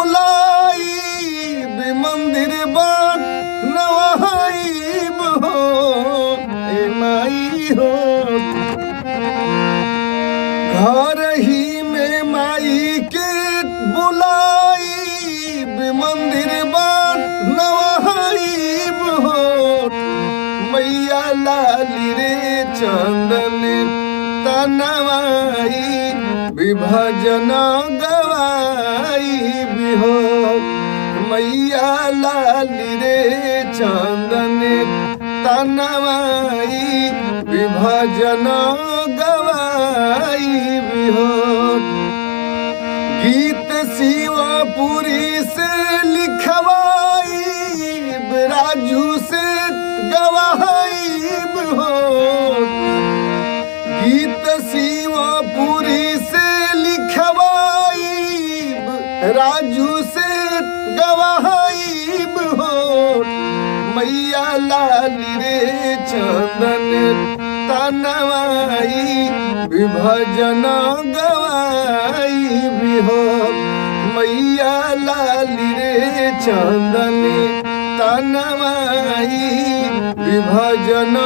बुलाईब मंदिर बाट नवाईब हो ए माई हो। घर ही में माई के बुलाईब मंदिर बाट नवाईब हो। मैया लाली रे चंदन तनवाई विभजन गवाई बिहो। मैया लाली रे चंदन तनवाई विभजन गवाई बिहो। गीत शिवपुरी से लिखवाई राजू से गवाई हो। गीत शिवपुरी से लिखवाई राजू से गवाई हो। मैया लाली रे चंदन तनवाई विभजन गवाई हो। मैया लाली रे चंदन तनवाई विभजन